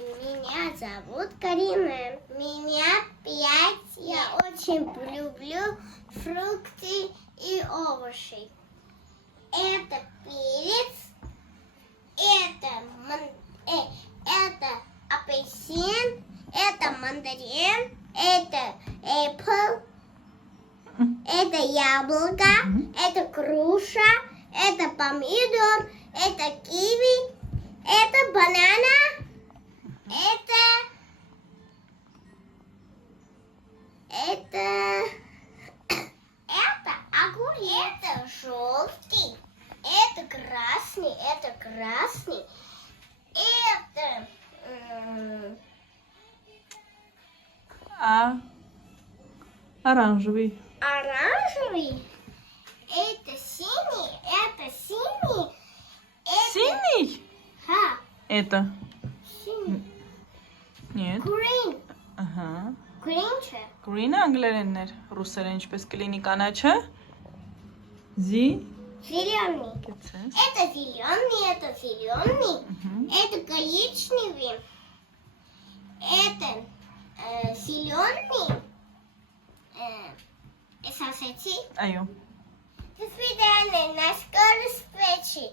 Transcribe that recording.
Меня зовут Карина. Меня 5. Я очень люблю фрукты и овощи. Это перец, это апельсин, это мандарин, это apple, это яблоко, это груша, это помидор, это киви, это банана, это огурец, это желтый, это красный, это Оранжевый. оранжевый, это синий, Синий? ха, Это. синий, Нет. green, Ահա։ green չէ, Green-ը անգլերենն էր, ռուսերեն ինչպես կլինի կանաչը։ зеленый. Կեցես։ Это зеленый, это коричневый, это зеленый, сосети. Այո։ До свидания, на скорой встречи.